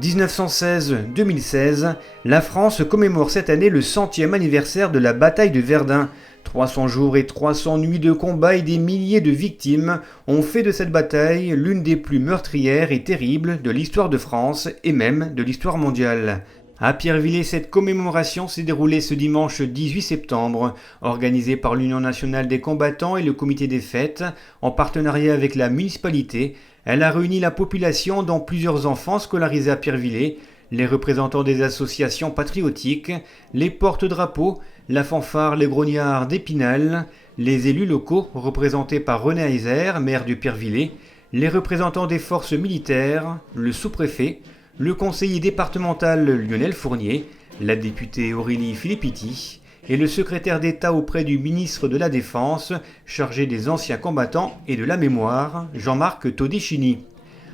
1916-2016, la France commémore cette année le 100e anniversaire de la bataille de Verdun. 300 jours et 300 nuits de combat et des milliers de victimes ont fait de cette bataille l'une des plus meurtrières et terribles de l'histoire de France et même de l'histoire mondiale. À Pierrevillers, cette commémoration s'est déroulée ce dimanche 18 septembre, organisée par l'Union nationale des combattants et le comité des fêtes, en partenariat avec la municipalité. Elle a réuni la population, dont plusieurs enfants scolarisés à Pierrevillers, les représentants des associations patriotiques, les porte-drapeaux, la fanfare Les Grognards d'Épinal, les élus locaux représentés par René Heiser, maire de Pierrevillers, les représentants des forces militaires, le sous-préfet, le conseiller départemental Lionel Fournier, la députée Aurélie Filippiti et le secrétaire d'État auprès du ministre de la Défense, chargé des anciens combattants et de la mémoire, Jean-Marc Todeschini.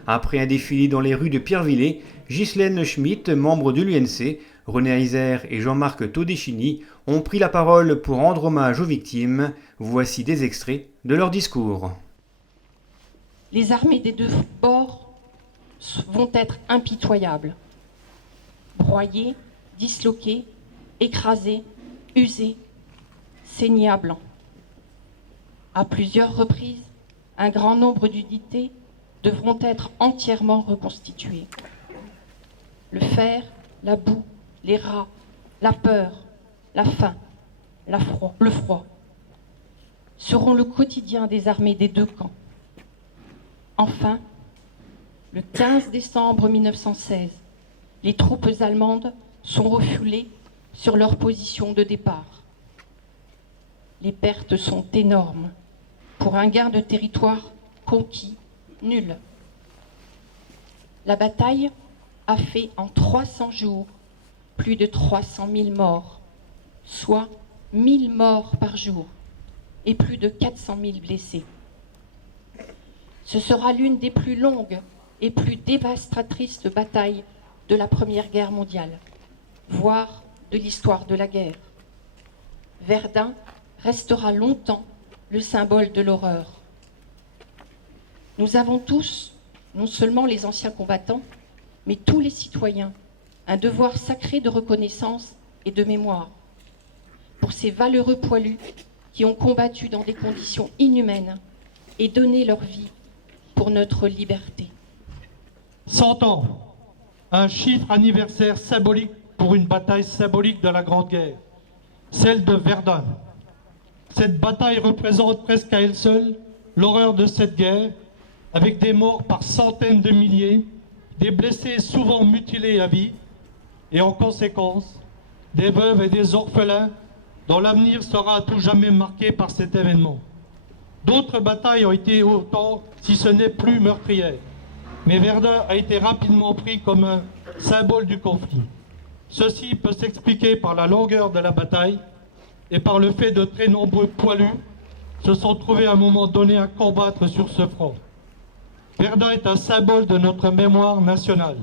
Après un défilé dans les rues de Pierrevillers, Ghislaine Schmitt, membre de l'UNC, René Heiser et Jean-Marc Todeschini ont pris la parole pour rendre hommage aux victimes. Voici des extraits de leur discours. Les armées des deux bords vont être impitoyables, broyées, disloquées, écrasées, usées, saignées à blanc. À plusieurs reprises, un grand nombre d'unités devront être entièrement reconstituées. Le fer, la boue, les rats, la peur, la faim, le froid seront le quotidien des armées des deux camps. Enfin, le 15 décembre 1916, les troupes allemandes sont refoulées sur leur position de départ. Les pertes sont énormes pour un gain de territoire conquis nul. La bataille a fait en 300 jours plus de 300 000 morts, soit 1000 morts par jour et plus de 400 000 blessés. Ce sera l'une des plus longues et plus dévastatrices batailles de la Première Guerre mondiale, voire de l'histoire de la guerre. Verdun restera longtemps le symbole de l'horreur. Nous avons tous, non seulement les anciens combattants, mais tous les citoyens, un devoir sacré de reconnaissance et de mémoire pour ces valeureux poilus qui ont combattu dans des conditions inhumaines et donné leur vie pour notre liberté. 100 ans, un chiffre anniversaire symbolique pour une bataille symbolique de la Grande Guerre, celle de Verdun. Cette bataille représente presque à elle seule l'horreur de cette guerre, avec des morts par centaines de milliers, des blessés souvent mutilés à vie, et en conséquence, des veuves et des orphelins dont l'avenir sera à tout jamais marqué par cet événement. D'autres batailles ont été autant, si ce n'est plus meurtrières. Mais Verdun a été rapidement pris comme un symbole du conflit. Ceci peut s'expliquer par la longueur de la bataille et par le fait de très nombreux poilus se sont trouvés à un moment donné à combattre sur ce front. Verdun est un symbole de notre mémoire nationale.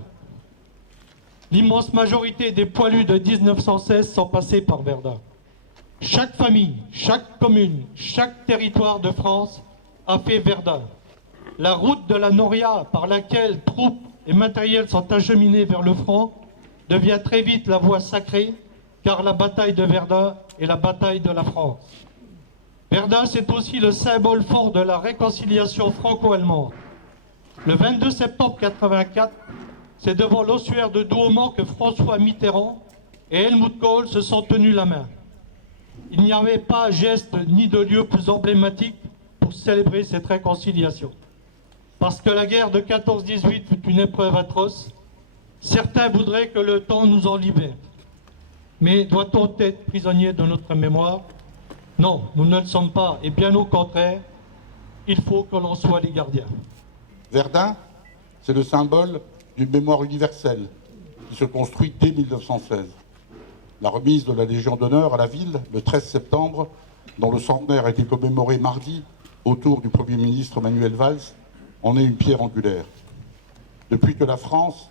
L'immense majorité des poilus de 1916 sont passés par Verdun. Chaque famille, chaque commune, chaque territoire de France a fait Verdun. La route de la Noria par laquelle troupes et matériel sont acheminés vers le front devient très vite la voie sacrée, car la bataille de Verdun est la bataille de la France. Verdun, c'est aussi le symbole fort de la réconciliation franco-allemande. Le 22 septembre 1984, c'est devant l'ossuaire de Douaumont que François Mitterrand et Helmut Kohl se sont tenus la main. Il n'y avait pas geste ni de lieu plus emblématique pour célébrer cette réconciliation. Parce que la guerre de 14-18 fut une épreuve atroce, certains voudraient que le temps nous en libère. Mais doit-on être prisonnier de notre mémoire? Non, nous ne le sommes pas, et bien au contraire, il faut que l'on soit les gardiens. Verdun, c'est le symbole d'une mémoire universelle qui se construit dès 1916. La remise de la Légion d'honneur à la ville, le 13 septembre, dont le centenaire a été commémoré mardi autour du Premier ministre Manuel Valls, en est une pierre angulaire. Depuis que la France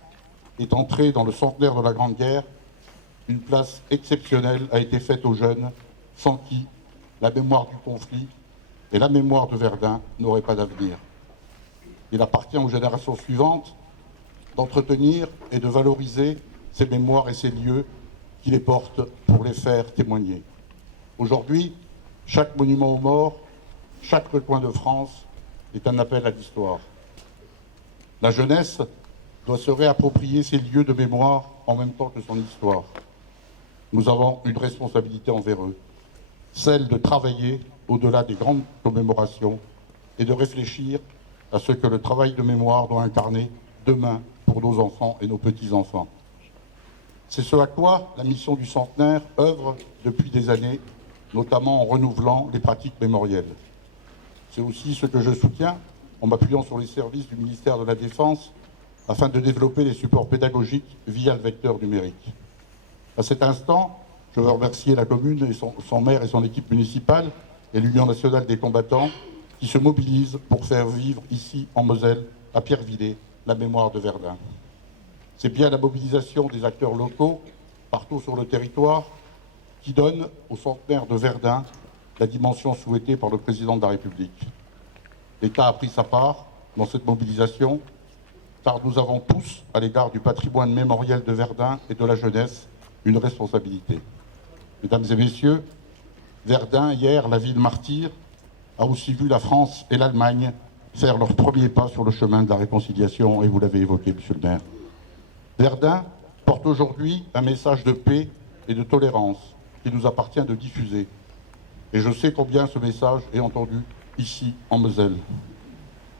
est entrée dans le centenaire de la Grande Guerre, une place exceptionnelle a été faite aux jeunes, sans qui la mémoire du conflit et la mémoire de Verdun n'auraient pas d'avenir. Il appartient aux générations suivantes d'entretenir et de valoriser ces mémoires et ces lieux qui les portent pour les faire témoigner. Aujourd'hui, chaque monument aux morts, chaque recoin de France est un appel à l'histoire. La jeunesse doit se réapproprier ces lieux de mémoire en même temps que son histoire. Nous avons une responsabilité envers eux, celle de travailler au-delà des grandes commémorations et de réfléchir à ce que le travail de mémoire doit incarner demain pour nos enfants et nos petits-enfants. C'est ce à quoi la mission du centenaire œuvre depuis des années, notamment en renouvelant les pratiques mémorielles. C'est aussi ce que je soutiens en m'appuyant sur les services du ministère de la Défense afin de développer les supports pédagogiques via le vecteur numérique. À cet instant, je veux remercier la commune et son maire et son équipe municipale et l'Union nationale des combattants qui se mobilisent pour faire vivre ici, en Moselle, à Pierrevillers, la mémoire de Verdun. C'est bien la mobilisation des acteurs locaux, partout sur le territoire, qui donne au centenaire de Verdun la dimension souhaitée par le président de la République. L'État a pris sa part dans cette mobilisation, car nous avons tous, à l'égard du patrimoine mémoriel de Verdun et de la jeunesse, une responsabilité. Mesdames et messieurs, Verdun, hier, la ville martyre, a aussi vu la France et l'Allemagne faire leurs premiers pas sur le chemin de la réconciliation, et vous l'avez évoqué, monsieur le maire. Verdun porte aujourd'hui un message de paix et de tolérance qu'il nous appartient de diffuser. Et je sais combien ce message est entendu ici, en Moselle.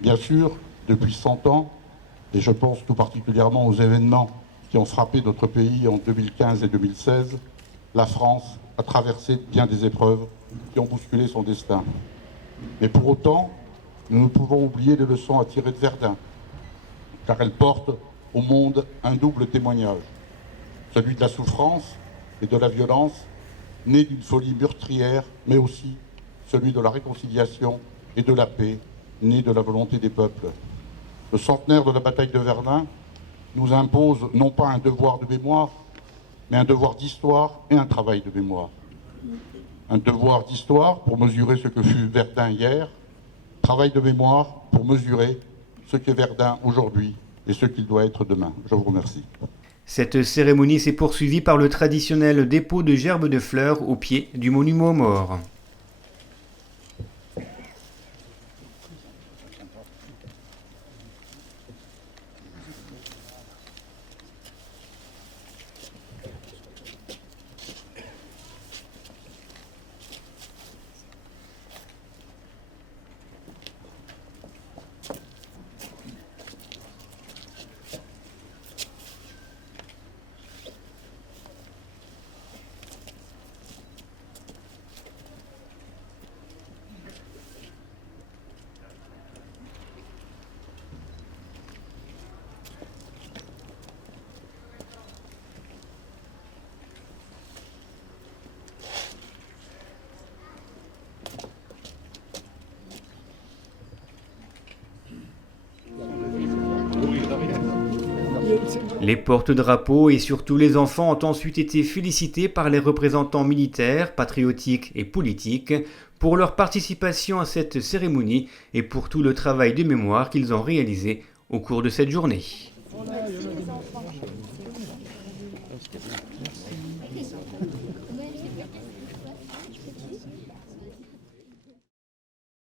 Bien sûr, depuis 100 ans, et je pense tout particulièrement aux événements qui ont frappé notre pays en 2015 et 2016, la France a traversé bien des épreuves qui ont bousculé son destin. Mais pour autant, nous ne pouvons oublier les leçons à tirer de Verdun, car elles portent au monde un double témoignage, celui de la souffrance et de la violence, né d'une folie meurtrière, mais aussi celui de la réconciliation et de la paix, né de la volonté des peuples. Le centenaire de la bataille de Verdun nous impose non pas un devoir de mémoire, mais un devoir d'histoire et un travail de mémoire. Un devoir d'histoire pour mesurer ce que fut Verdun hier, travail de mémoire pour mesurer ce qu'est Verdun aujourd'hui et ce qu'il doit être demain. Je vous remercie. Cette cérémonie s'est poursuivie par le traditionnel dépôt de gerbes de fleurs au pied du monument aux morts. Les porte-drapeaux et surtout les enfants ont ensuite été félicités par les représentants militaires, patriotiques et politiques pour leur participation à cette cérémonie et pour tout le travail de mémoire qu'ils ont réalisé au cours de cette journée.